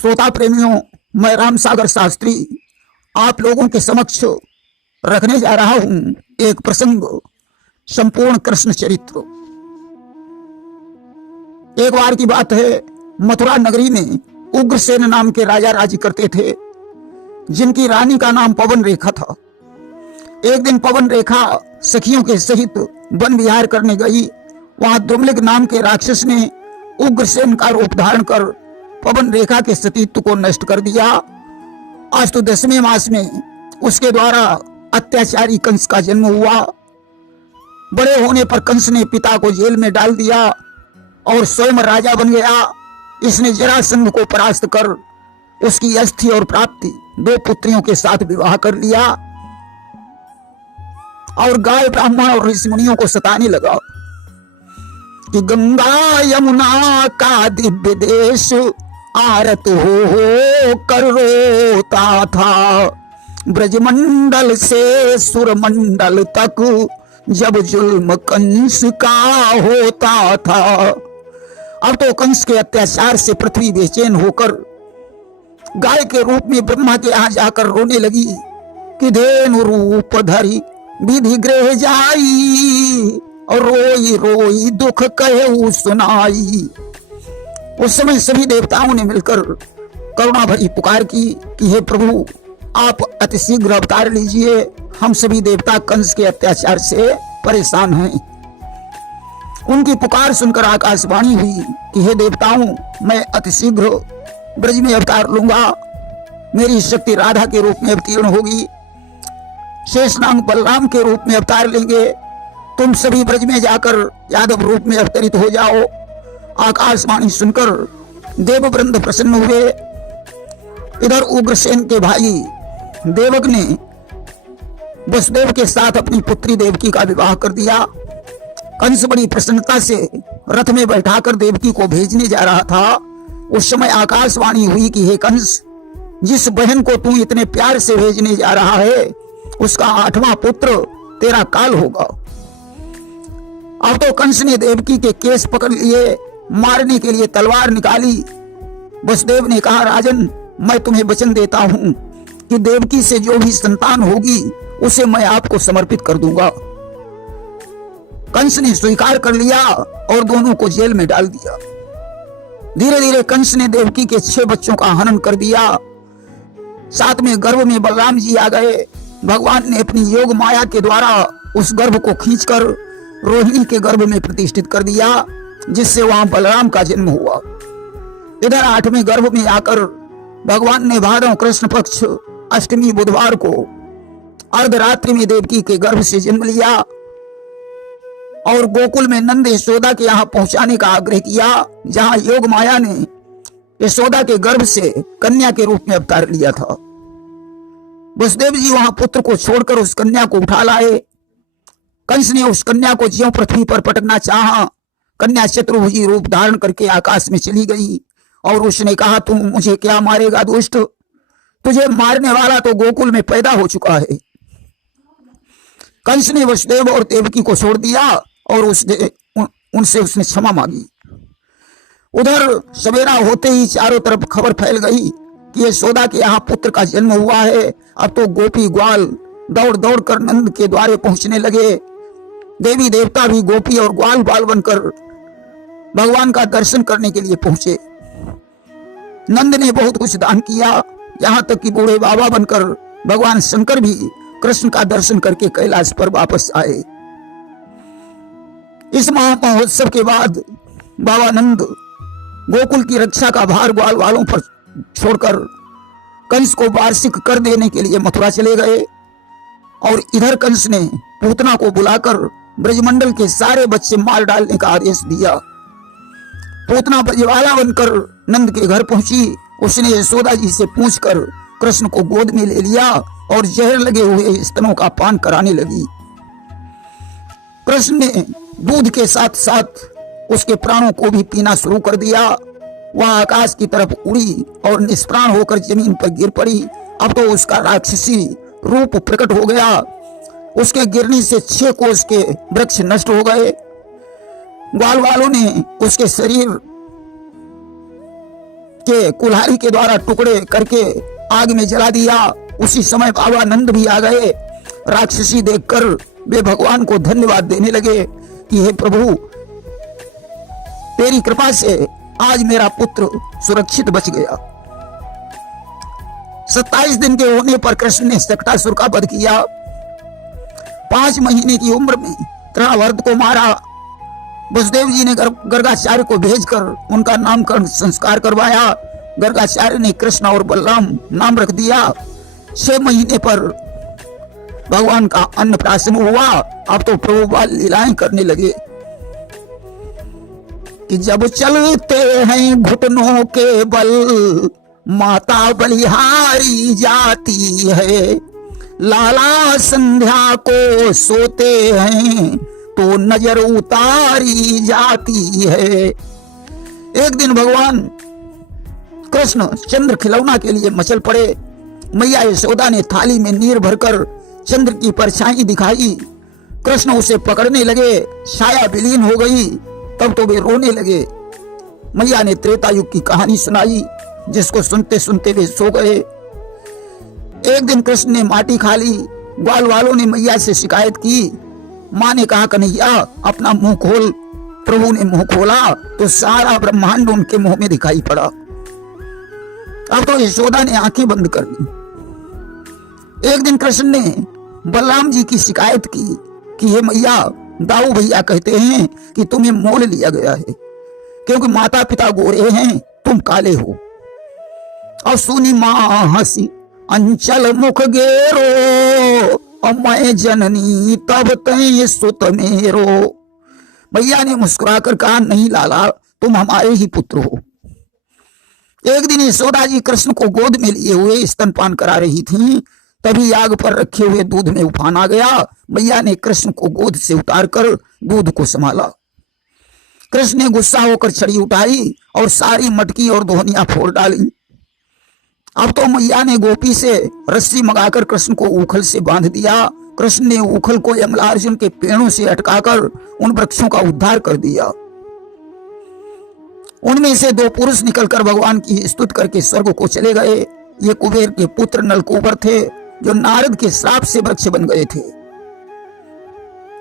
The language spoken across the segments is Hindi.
श्रोता प्रेमियों, मैं राम सागर शास्त्री आप लोगों के समक्ष रखने जा रहा हूं एक प्रसंग, संपूर्ण कृष्ण चरित्र। एक बार की बात है, मथुरा नगरी में उग्रसेन नाम के राजा राज्य करते थे, जिनकी रानी का नाम पवन रेखा था। एक दिन पवन रेखा सखियों के सहित वन विहार करने गई। वहां द्रुमलिक नाम के राक्षस ने उग्रसेन का रूप धारण कर पवन रेखा के सतीत्व को नष्ट कर दिया। आज तो 10वें मास में उसके द्वारा अत्याचारी कंस का जन्म हुआ। बड़े होने पर कंस ने पिता को जेल में डाल दिया और स्वयं राजा बन गया। इसने जरासंध को परास्त कर उसकी अस्थि और प्राप्ति 2 पुत्रियों के साथ विवाह कर लिया और गाय ब्राह्मण और ऋषि मुनियों को सताने लगा कि गंगा यमुना का दिव्य देश आरत हो कर रोता था, ब्रजमंडल से सुरमंडल तक जब जुल्म कंस का होता था। अब तो कंस के अत्याचार से पृथ्वी बेचैन होकर गाय के रूप में ब्रह्मा के यहाँ जाकर रोने लगी कि धेनु रूप धरी विधि गृह जाई और रोई रोई दुख कहे सुनाई। उस समय सभी देवताओं ने मिलकर करुणा भरी पुकार की कि हे प्रभु, आप अतिशीघ्र अवतार लीजिए, हम सभी देवता कंस के अत्याचार से परेशान हैं। उनकी पुकार सुनकर आकाशवाणी हुई कि हे देवताओं, मैं अतिशीघ्र ब्रज में अवतार लूंगा। मेरी शक्ति राधा के रूप में अवतीर्ण होगी, शेषनाग बलराम के रूप में अवतार लेंगे। तुम सभी ब्रज में जाकर यादव रूप में अवतरित हो जाओ। आकाशवाणी सुनकर देववृंद प्रसन्न हुए। इधर उग्रसेन के भाई देवक ने वसुदेव के साथ अपनी पुत्री देवकी का विवाह कर दिया। कंस बड़ी प्रसन्नता से रथ में बैठाकर देवकी को भेजने जा रहा था। उस समय आकाशवाणी हुई कि हे कंस, जिस बहन को तू इतने प्यार से भेजने जा रहा है उसका 8वां पुत्र तेरा काल होगा। अब तो कंस ने देवकी के केस पकड़ लिए, मारने के लिए तलवार निकाली। वसुदेव ने कहा, राजन, मैं तुम्हें वचन देता हूं कि देवकी से जो भी संतान होगी उसे मैं आपको समर्पित कर दूंगा। कंस ने स्वीकार कर लिया और दोनों को जेल में डाल दिया। धीरे धीरे कंस ने देवकी के 6 बच्चों का हनन कर दिया। साथ में गर्भ में बलराम जी आ गए। भगवान ने अपनी योग माया के द्वारा उस गर्भ को खींचकर रोहिणी के गर्भ में प्रतिष्ठित कर दिया, जिससे वहां बलराम का जन्म हुआ। इधर 8वें गर्भ में आकर भगवान ने भादव कृष्ण पक्ष अष्टमी बुधवार को अर्धरात्रि में देवकी के गर्भ से जन्म लिया और गोकुल में नंद यशोदा के यहाँ पहुंचाने का आग्रह किया, जहां योग माया ने यशोदा के गर्भ से कन्या के रूप में अवतार लिया था। वसुदेव जी वहां पुत्र को छोड़कर उस कन्या को उठा लाए। कंस ने उस कन्या को ज्यों पृथ्वी पर पटकना चाहा। कन्या चतुर्भुजी रूप धारण करके आकाश में चली गई और उसने कहा, तू मुझे क्या मारेगा दुष्ट, तुझे मारने वाला तो गोकुल में पैदा हो चुका है। कंस ने वसुदेव और देवकी को छोड़ दिया और उनसे उसने क्षमा मांगी। उधर सवेरा होते ही चारों तरफ खबर फैल गई कि यशोदा के यहाँ पुत्र का जन्म हुआ है। अब तो गोपी ग्वाल दौड़ दौड़ कर नंद के द्वारे पहुंचने लगे। देवी देवता भी गोपी और ग्वाल बाल बनकर भगवान का दर्शन करने के लिए पहुंचे। नंद ने बहुत कुछ दान किया, यहाँ तक कि बूढ़े बाबा बनकर भगवान शंकर भी कृष्ण का दर्शन करके कैलाश पर वापस आए। इस महोत्सव के बाद बाबा नंद गोकुल की रक्षा का भार ग्वाल वालों पर छोड़कर कंस को वार्षिक कर देने के लिए मथुरा चले गए। और इधर कंस ने पूतना को बुलाकर ब्रजमंडल के सारे बच्चे मार डालने का आदेश दिया। पूतना ब्रजवाला बनकर नंद के घर पहुंची। उसने यशोदा जी से पूछकर कृष्ण को गोद में ले लिया और जहर लगे हुए स्तनों का पान कराने लगी। कृष्ण ने दूध के साथ साथ उसके प्राणों को भी पीना शुरू कर दिया। वह आकाश की तरफ उड़ी और निष्प्राण होकर जमीन पर गिर पड़ी। अब तो उसका राक्षसी रूप प्रकट हो गया। उसके गिरने से 6 कोस के वृक्ष नष्ट हो गए। ग्वाल वालों ने उसके शरीर के कुल्हाड़ी के द्वारा टुकड़े करके आग में जला दिया। उसी समय बाबा नंद भी आ गए। राक्षसी देखकर वे भगवान को धन्यवाद देने लगे कि हे प्रभु, तेरी कृपा से आज मेरा पुत्र सुरक्षित बच गया। 27 दिन के होने पर कृष्ण ने शक्टासुर का वध किया। 5 महीने की उम्र में तृणावर्त को मारा। वसुदेव जी ने गर्गाचार्य को भेजकर उनका नामकरण संस्कार करवाया। गर्गाचार्य ने कृष्ण और बलराम नाम रख दिया। 6 महीने पर भगवान का अन्नप्राशन हुआ। अब तो प्रभु बाल लीलाएं करने लगे कि जब चलते हैं घुटनों के बल, माता बलिहारी जाती है। लाला संध्या को सोते हैं तो नजर उतारी जाती है। एक दिन भगवान कृष्ण चंद्र खिलौना के लिए मचल पड़े। मैया यशोदा ने थाली में नीर भरकर चंद्र की परछाई दिखाई। कृष्ण उसे पकड़ने लगे, छाया विलीन हो गई। तब तो वे रोने लगे। मैया ने त्रेता युग की कहानी सुनाई, जिसको सुनते सुनते वे सो गए। एक दिन कृष्ण ने माटी खा ली। ग्वाल वालों ने मैया से शिकायत की। माँ ने कहा, कन्हैया अपना मुंह खोल। प्रभु ने मुंह खोला तो सारा ब्रह्मांड उनके मुंह में दिखाई पड़ा। अब तो यशोदा ने आंखें बंद कर ली। एक दिन कृष्ण ने बलराम जी की शिकायत की कि हे मैया, दाऊ भैया कहते हैं कि तुम्हें मोल लिया गया है, क्योंकि माता पिता गोरे हैं, तुम काले हो। और सुनी माँ हंसी, अंचल मुख गेरो, और मैं जननी तब तय सुत मेरो। भैया ने मुस्कुराकर कहा, नहीं लाला, तुम हमारे ही पुत्र हो। एक दिन यशोदा जी कृष्ण को गोद में लिए हुए स्तनपान करा रही थीं। तभी आग पर रखे हुए दूध में उफान आ गया। मैया ने कृष्ण को गोद से उतारकर दूध को संभाला। कृष्ण ने गुस्सा होकर छड़ी उठाई और सारी मटकी और दोहनियां फोड़ डाली। अब तो मैया ने गोपी से रस्सी मंगाकर कृष्ण को ऊखल से बांध दिया। कृष्ण ने ऊखल को यमलार्जुन के पेड़ों से अटकाकर उन वृक्षों का उद्धार कर दिया। उनमें से 2 पुरुष निकलकर भगवान की स्तुति करके स्वर्ग को चले गए। ये कुबेर के पुत्र नलकूबर थे, जो नारद के श्राप से वृक्ष बन गए थे।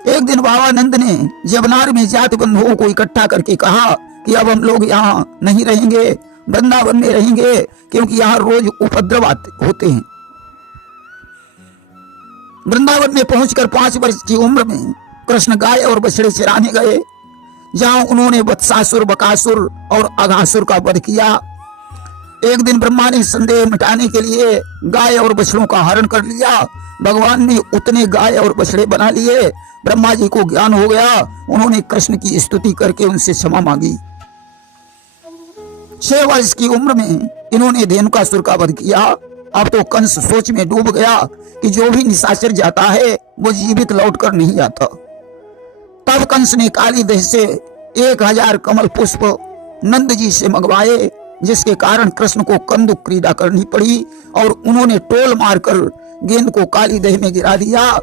एक दिन बाबा नंद ने जबनार में जाति बंधुओं को इकट्ठा करके कहा कि अब हम लोग यहाँ नहीं रहेंगे, वृंदावन में रहेंगे, क्योंकि यहाँ रोज उपद्रव होते हैं। वृंदावन में पहुंचकर 5 वर्ष की उम्र में कृष्ण गाय और बछड़े चराने गए, जहां उन्होंने वत्सासुर, बकासुर और अघासुर का वध किया। एक दिन ब्रह्मा ने संदेह मिटाने के लिए गाय और बछड़ों का हरण कर लिया। भगवान ने उतने गाय और बछड़े बना लिए। ब्रह्मा जी को ज्ञान हो गया। उन्होंने कृष्ण की स्तुति करके उनसे क्षमा मांगी। 6 वर्ष की उम्र में इन्होंने धेनुकासुर का वध किया। अब तो कंस सोच में डूब गया कि जो भी निशाचर जाता है वो जीवित लौटकर नहीं आता। तब कंस ने काली देह से 1000 कमल पुष्प नंद जी से मंगवाए, जिसके कारण कृष्ण को कंदुक क्रीड़ा करनी पड़ी और उन्होंने टोल मारकर गेंद को काली देह में गिरा दिया,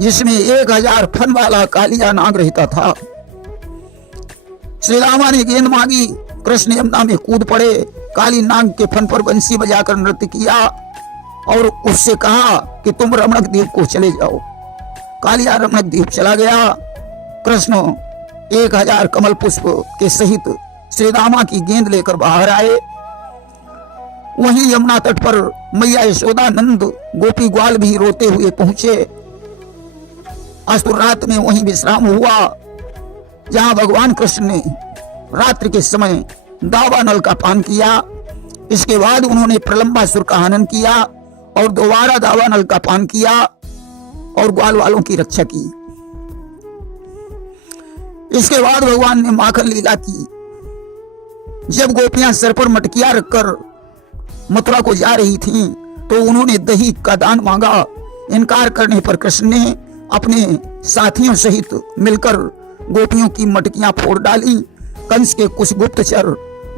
जिसमें 1000 फन वाला कालिया नाग रहता था। श्री रामा ने गेंद मांगी। कृष्ण यमुना में कूद पड़े। काली नाग के फन पर बंसी बजाकर नृत्य किया और उससे कहा कि तुम रमणक द्वीप को चले जाओ। कालिया रमणक द्वीप चला गया। कृष्ण 1000 कमल पुष्प के सहित श्री रामा की गेंद लेकर बाहर आए। वहीं यमुना तट पर मैया यशोदा, नंद, गोपी ग्वाल भी रोते हुए पहुंचे। असुर रात में वहीं विश्राम हुआ, जहां भगवान कृष्ण ने रात्रि के समय दावानल का पान किया। इसके बाद उन्होंने प्रलंबासुर का हनन किया और दोबारा दावानल का पान किया और ग्वाल वालों की रक्षा की। इसके बाद भगवान ने माखन लीला की। जब गोपियां सर पर मटकियां रखकर मथुरा को जा रही थीं, तो उन्होंने दही का दान मांगा। इनकार करने पर कृष्ण ने अपने साथियों सहित मिलकर गोपियों की मटकियां फोड़ डाली। कंस के कुछ गुप्तचर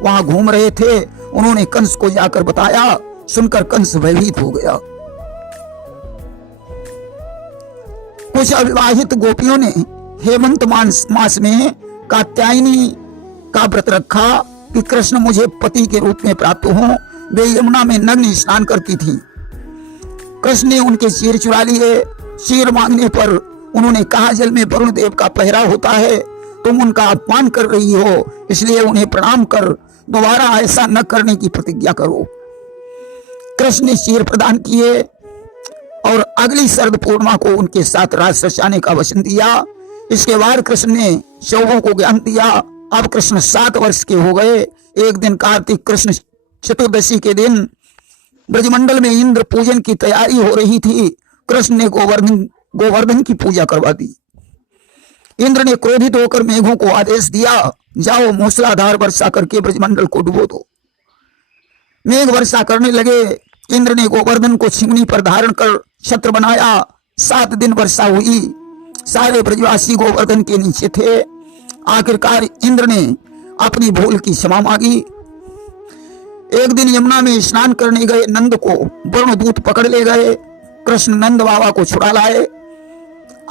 वहां घूम रहे थे। उन्होंने कंस को जाकर बताया। सुनकर कंस भयभीत हो गया। कुछ अविवाहित गोपियों ने हेमंत मास में कात्यायनी का व्रत रखा कि कृष्ण मुझे पति के रूप में प्राप्त हो। वे यमुना में नग्न स्नान करती थी। कृष्ण ने उनके चीर चुरा लिए। चीर मांगने पर उन्होंने कहा, जल में वरुण देव का पहरा होता है, तुम उनका अपमान कर रही हो, इसलिए उन्हें प्रणाम कर दोबारा ऐसा न करने की प्रतिज्ञा करो। कृष्ण ने चीर प्रदान किए और अगली शरद पूर्णिमा को उनके साथ रास रचाने का वचन दिया। इसके बाद कृष्ण ने चौबों को ज्ञान दिया। अब कृष्ण 7 वर्ष के हो गए। एक दिन कार्तिक कृष्ण चतुर्दशी के दिन ब्रजमंडल में इंद्र पूजन की तैयारी हो रही थी। कृष्ण ने गोवर्धन की पूजा करवा दी। इंद्र ने क्रोधित होकर मेघों को आदेश दिया, जाओ मूसलाधार वर्षा करके ब्रजमंडल को डुबो दो। मेघ वर्षा करने लगे। इंद्र ने गोवर्धन को छिमनी पर धारण कर छत्र बनाया। 7 दिन वर्षा हुई। सारे ब्रजवासी गोवर्धन के नीचे थे। आखिरकार इंद्र ने अपनी भूल की क्षमा मांगी। एक दिन यमुना में स्नान करने गए नंद को वरुण दूत पकड़ ले गए। कृष्ण नंद बाबा को छुड़ा लाए।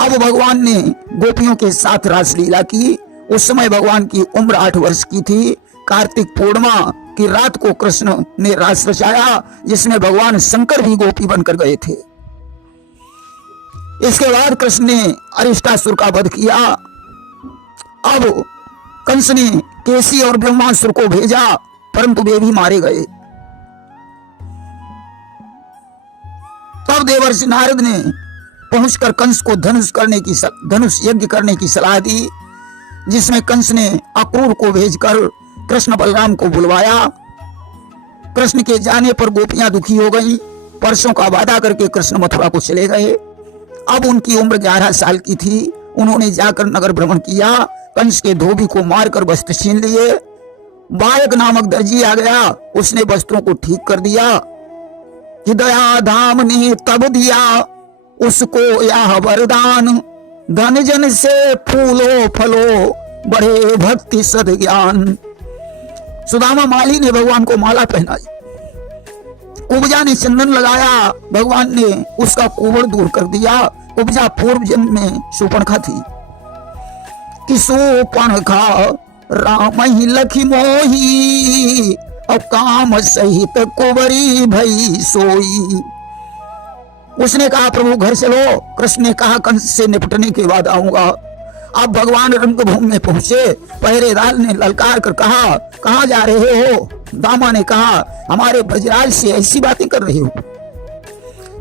अब भगवान ने गोपियों के साथ रासलीला की। उस समय भगवान की उम्र 8 वर्ष की थी। कार्तिक पूर्णिमा की रात को कृष्ण ने रास रचाया, जिसमें भगवान शंकर भी गोपी बनकर गए थे। इसके बाद कृष्ण ने अरिष्टासुर का वध किया। अब कंस ने केसी और ब्रह्मासुर को भेजा, परंतु वे भी मारे गए। तब देवर्षि नारद ने पहुंचकर कंस को धनुष यज्ञ करने की सलाह दी, जिसमें कंस ने अक्रूर को भेजकर कृष्ण बलराम को बुलवाया। कृष्ण के जाने पर गोपियां दुखी हो गईं। परसों का वादा करके कृष्ण मथुरा को चले गए। अब उनकी उम्र 11 साल की थी। उन्होंने जाकर नगर भ्रमण किया। कंस के धोबी को मारकर वस्त्र छीन लिए। बायक नामक दर्जी आ गया। उसने वस्त्रों को ठीक कर दिया। कि दया धाम ने तब दिया उसको यह वरदान, धन जन से फूलो फलो बढ़े भक्ति सद ज्ञान। सुदामा माली ने भगवान को माला पहनाई। कुब्जा ने चंदन लगाया। भगवान ने उसका कुबड़ दूर कर दिया। कुब्जा पूर्व जन्म में शूर्पणखा थी। कि शूर्पणखा राम ही लखी मोही, और काम सहित कुबरी भई सोई। उसने कहा, प्रभु घर चलो। कृष्ण ने कहा, कंस से निपटने के बाद आऊंगा। अब भगवान रंगभूमि में पहुंचे। पहरेदार ने ललकार कर कहा, कहां जा रहे हो? दामा ने कहा, हमारे ब्रजराज से ऐसी बातें कर रहे हो,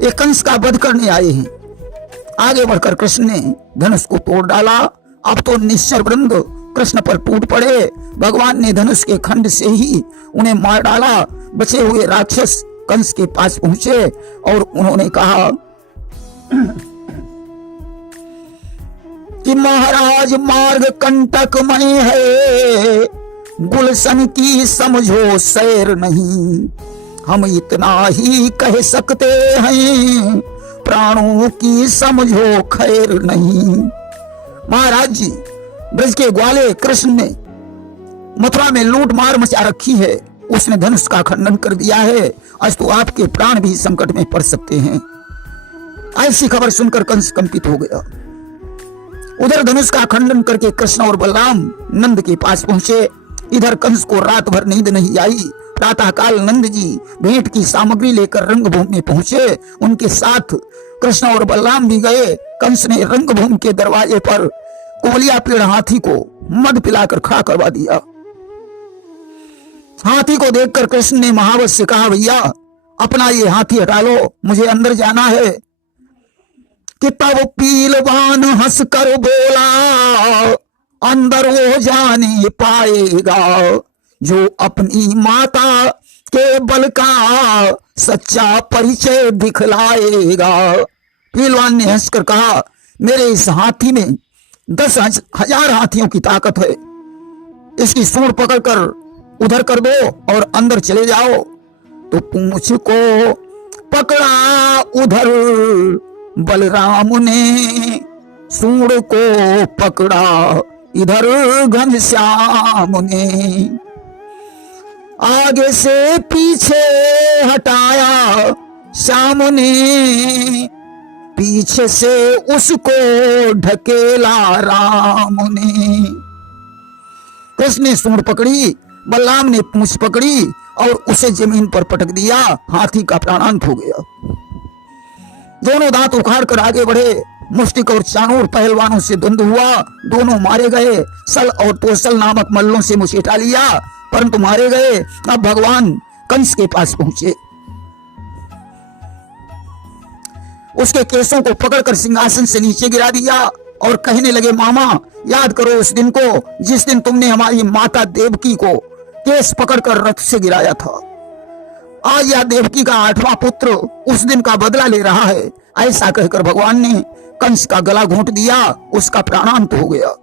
ये कंस का वध करने आए हैं। आगे बढ़कर कृष्ण ने धनुष को तोड़ डाला। अब तो निश्चर वृंद कृष्ण पर टूट पड़े। भगवान ने धनुष के खंड से ही उन्हें मार डाला। बचे हुए राक्षस कंस के पास पहुंचे और उन्होंने कहा कि महाराज मार्ग कंटकमय है, गुलशन की समझो सैर नहीं। हम इतना ही कह सकते हैं, प्राणों की समझो खैर नहीं। महाराज जी, ब्रज के ग्वाले कृष्ण ने मथुरा में लूट मार मचा रखी है। उसने धनुष का खंडन कर दिया है। अस्तु आपके प्राण भी संकट में पड़ सकते हैं। ऐसी खबर सुनकर कंस कंपित हो गया। उधर धनुष का खंडन करके कृष्ण और बलराम नंद के पास पहुंचे। इधर कंस को रात भर नींद नहीं आई। प्रातःकाल नंद जी भेंट की सामग्री लेकर रंगभूमि में पहुंचे। उनके साथ कृष्ण और बलराम भी गए। कंस ने रंगभूमि के दरवाजे पर कुबलिया पेड़ हाथी को मद पिलाकर खड़ा करवा दिया। हाथी को देखकर कृष्ण ने महावत से कहा, भैया अपना ये हाथी हटा लो, मुझे अंदर जाना है। कि तब पीलवान हंस कर बोला, अंदर वो जाने पाएगा जो अपनी माता के बल का सच्चा परिचय दिखलाएगा। पीलवान ने हंसकर कहा, मेरे इस हाथी में 10,000 हाथियों की ताकत है। इसकी सूंड पकड़कर उधर कर दो और अंदर चले जाओ। तो पूंछ को पकड़ा उधर बलराम ने, सूंड को पकड़ा इधर घनश्याम ने। आगे से पीछे हटाया श्याम ने, पीछे से उसको ढकेला राम ने। कृष्ण ने सूंड पकड़ी, बलराम ने पूंछ पकड़ी और उसे जमीन पर पटक दिया। हाथी का प्राणांत हो गया। दोनों दांत उखाड़ कर आगे बढ़े। मुष्टिक और चाणूर पहलवानों से द्वंद्व हुआ। दोनों मारे गए। सल और तोसल नामक मल्लों से मुचेटा लिया, परंतु मारे गए। अब भगवान कंस के पास पहुंचे। उसके केसों को पकड़कर सिंहासन से नीचे गिरा दिया और कहने लगे, मामा याद करो उस दिन को जिस दिन तुमने हमारी माता देवकी को केस पकड़कर रथ से गिराया था। आज यह देवकी का 8वां पुत्र उस दिन का बदला ले रहा है। ऐसा कहकर भगवान ने कंस का गला घोंट दिया। उसका प्राणांत हो गया।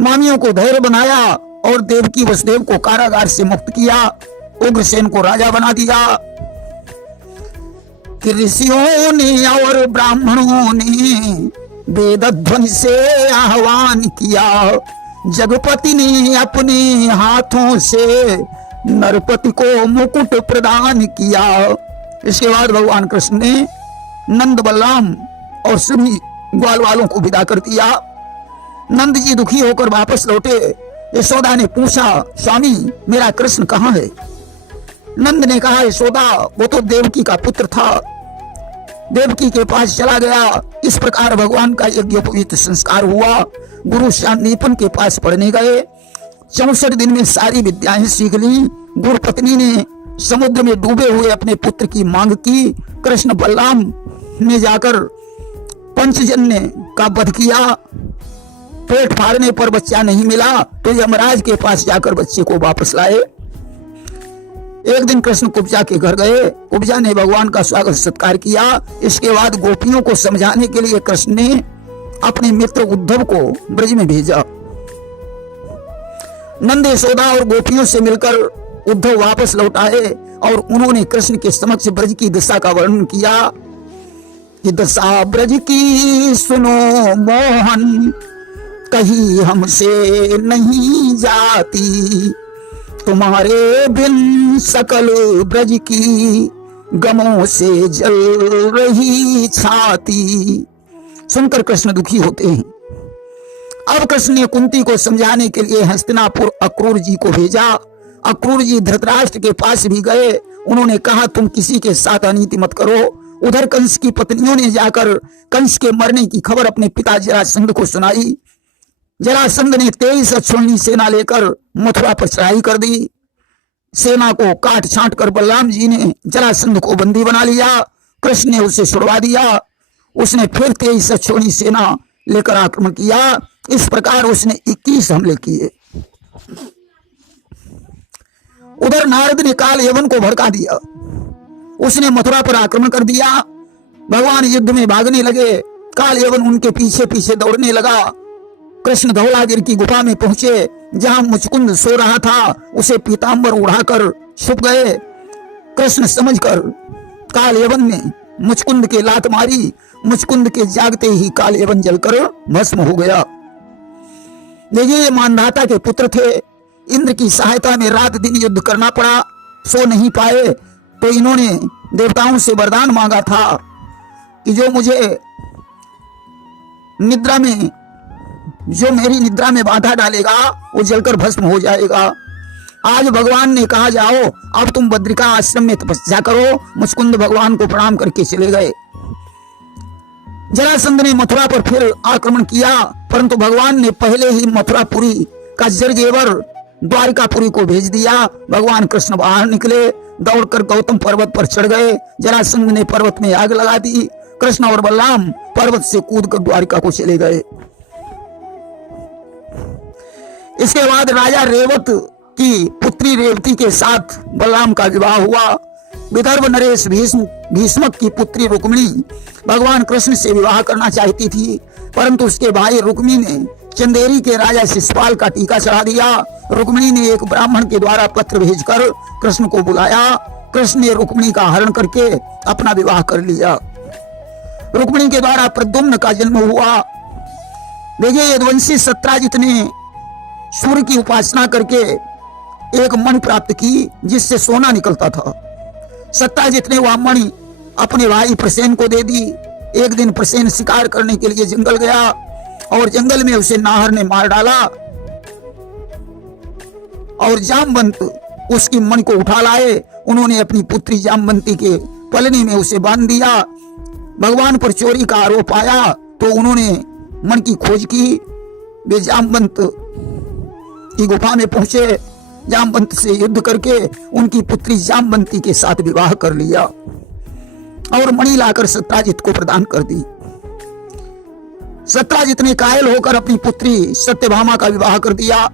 मामियों को धैर्य बनाया और देवकी वसुदेव को कारागार से मुक्त किया। उग्रसेन को राजा बना दिया। कि ऋषियों ने और ब्राह्मणों ने वेद ध्वनि से आह्वान किया। जगपति ने अपने हाथों से नरपति को मुकुट प्रदान किया। इसके बाद भगवान कृष्ण ने नंद, बलराम और सभी ग्वाल वालों को विदा कर दिया। नंद जी दुखी होकर वापस लौटे। यशोदा ने पूछा, स्वामी मेरा कृष्ण कहाँ है? नंद ने कहा, यशोदा वो तो देवकी का पुत्र था, देवकी के पास चला गया। इस प्रकार भगवान का यज्ञोपवीत संस्कार हुआ। गुरु शांतिपन के पास पढ़ने गए। 64 दिन में सारी विद्याएं सीख ली। गुरु पत्नी ने समुद्र में डूबे हुए अपने पुत्र की मांग की। कृष्ण बलराम ने जाकर पंचजन्य का वध किया। पेट फाड़ने पर बच्चा नहीं मिला तो यमराज के पास जाकर बच्चे को वापस लाए। एक दिन कृष्ण कुब्जा के घर गए। कुब्जा ने भगवान का स्वागत सत्कार किया। इसके बाद गोपियों को समझाने के लिए कृष्ण ने अपने मित्र उद्धव को ब्रज में भेजा। नंद, यशोदा और गोपियों से मिलकर उद्धव वापस लौट आए और उन्होंने कृष्ण के समक्ष ब्रज की दशा का वर्णन किया कि दशा ब्रज की सुनो मोहन, कहीं हमसे नहीं जाती। तुम्हारे बिन सकल ब्रज की गमों से जल रही छाती। सुनकर कृष्ण दुखी होते हैं। अब कृष्ण ने कुंती को समझाने के लिए हस्तिनापुर अक्रूर जी को भेजा। अक्रूर जी धृतराष्ट्र के पास भी गए। उन्होंने कहा, तुम किसी के साथ अनीति मत करो। उधर कंस की पत्नियों ने जाकर कंस के मरने की खबर अपने पिता जरासंध को सुनाई। जरासंध ने 23 अक्षौहिणी सेना लेकर मथुरा पर चढ़ाई कर दी। सेना को काट छांट कर बलराम जी ने जरासंध को बंदी बना लिया। कृष्ण ने उसे छुड़वा दिया। उसने फिर 23 अक्षौहिणी सेना लेकर आक्रमण किया। इस प्रकार उसने 21 हमले किए। उधर नारद ने काल यवन को भड़का दिया। उसने मथुरा पर आक्रमण कर दिया। भगवान युद्ध में भागने लगे। काल यवन उनके पीछे पीछे दौड़ने लगा। कृष्ण धौलागिर की गुफा में पहुंचे। जहां मुचकुंद सो रहा था उसे पीतांबर उड़ाकर छुप गए। कृष्ण समझकर काल यवन ने मुचकुंद के लात मारी। मुचकुंद के जागते ही काल यवन जलकर भस्म हो गया। देखिए, ये मानधाता के पुत्र थे। इंद्र की सहायता में रात दिन युद्ध करना पड़ा। सो नहीं पाए तो इन्होंने देवताओं से वरदान मांगा था कि जो मेरी निद्रा में बाधा डालेगा वो जलकर भस्म हो जाएगा। आज भगवान ने कहा, जाओ अब तुम बद्रिका आश्रम में तपस्या करो। मुचकुंद भगवान को प्रणाम करके चले गए। जरासंध ने मथुरा पर फिर आक्रमण किया, परंतु भगवान ने पहले ही मथुरापुरी का जरजेवर द्वारिकापुरी को भेज दिया। भगवान कृष्ण बाहर निकले। दौड़कर गौतम पर्वत पर चढ़ गए। जरासंध ने पर्वत में आग लगा दी। कृष्ण और बलराम पर्वत से कूदकर द्वारिका को चले गए। इसके बाद राजा रेवत की पुत्री रेवती के साथ बलराम का विवाह हुआ। विदर्भ नरेश भीष्मक की पुत्री रुक्मिणी भगवान कृष्ण से विवाह करना चाहती थी, परंतु उसके भाई रुक्मी ने चंदेरी के राजा शिशुपाल का टीका चढ़ा दिया। रुक्मिणी ने एक ब्राह्मण के द्वारा पत्र भेजकर कृष्ण को बुलाया। कृष्ण ने रुक्मिणी का हरण करके अपना विवाह कर लिया। रुक्मिणी के द्वारा प्रद्युम्न का जन्म हुआ। देखिए, यदुवंशी सत्राजित ने सूर्य की उपासना करके एक मणि प्राप्त की जिससे सोना निकलता था। सत्याजित ने वह मणि अपने भाई प्रसेन को दे दी। एक दिन प्रसेन शिकार करने के लिए जंगल गया और जंगल में उसे नाहर ने मार डाला। और जामवंत उसकी मन को उठा लाए। उन्होंने अपनी पुत्री जामवंती के पलनी में उसे बांध दिया। भगवान पर चोरी का आरोप आया तो उन्होंने मन की खोज की। वे जामवंत की गुफा में पहुंचे। जामवंत से युद्ध करके उनकी पुत्री जामवंती के साथ विवाह कर लिया और मणि लाकर सत्राजित को प्रदान कर दी। सत्राजित ने कायल होकर अपनी पुत्री सत्यभामा का विवाह कर दिया।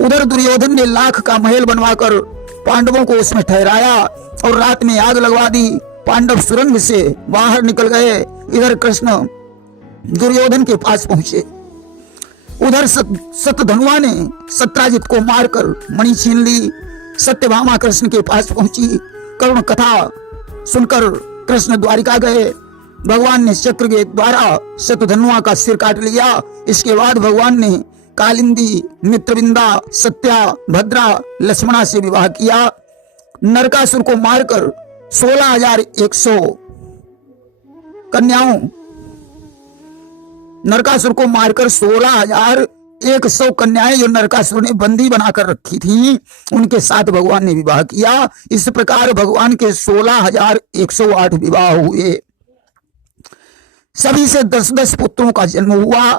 उधर दुर्योधन ने लाख का महल बनवाकर पांडवों को उसमें ठहराया और रात में आग लगवा दी। पांडव सुरंग से बाहर निकल गए। इधर कृष्ण दुर्योधन के पास पहुंचे। उधर सतधनुआ ने सत्राजित को मारकर मणि छीन ली। सत्यभामा कृष्ण के पास पहुंची। करुण कथा सुनकर कृष्ण द्वारिका गए। भगवान ने चक्र के द्वारा सतधनुआ का सिर काट लिया। इसके बाद भगवान ने कालिंदी, मित्रविंदा, सत्या, भद्रा, लक्ष्मणा से विवाह किया। नरकासुर को मारकर 16,100 कन्याओं नरकासुर को मारकर 16,100 कन्याएं जो नरकासुर ने बंदी बनाकर रखी थी उनके साथ भगवान ने विवाह किया। इस प्रकार भगवान के 16,108 विवाह हुए। सभी से 10-10 पुत्रों का जन्म हुआ।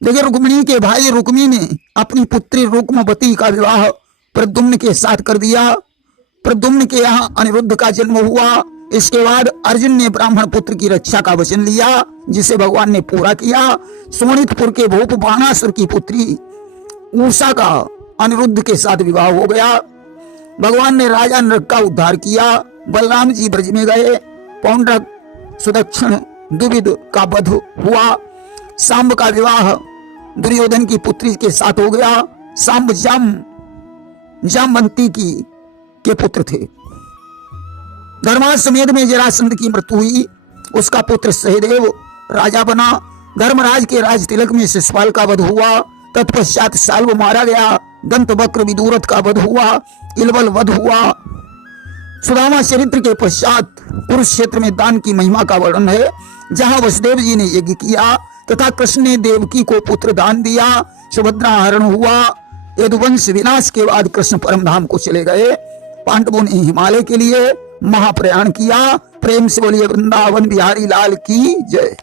देखिए, रुक्मिणी के भाई रुक्मी ने अपनी पुत्री रुक्मवती का विवाह प्रद्युम्न के साथ कर दिया। प्रद्युम्न के यहाँ अनिरुद्ध का जन्म हुआ। इसके बाद अर्जुन ने ब्राह्मण पुत्र की रक्षा का वचन लिया जिसे भगवान ने पूरा किया। सोनितपुर के भूप बाणासुर की पुत्री उषा का अनिरुद्ध के साथ विवाह हो गया। भगवान ने राजा नरक का उद्धार किया। बलराम जी ब्रज में गए। पौंड्रक, सुदक्षिण, दुविध का वध हुआ। सांब का विवाह दुर्योधन की पुत्री के साथ हो गया। सांब जामवंती के पुत्र थे। धर्माश्वमेध में जरासंध की मृत्यु हुई। उसका पुत्र सहदेव राजा बना। धर्मराज के राज तिलक में शिशुपाल का वध हुआ। तत्पश्चात साल्व मारा गया। दंतवक्र विदुरथ का वध हुआ। इलबल वध हुआ। सुदामा चरित्र के पश्चात कुरुक्षेत्र में दान की महिमा का वर्णन है, जहां वसुदेव जी ने यज्ञ किया तथा कृष्ण ने देवकी को पुत्र दान दिया। सुभद्रा हरण हुआ। यदुवंश विनाश के बाद कृष्ण परम धाम को चले गए। पांडवों ने हिमालय के लिए महाप्रयाण किया। प्रेम से बोलिए वृंदावन बिहारी लाल की जय।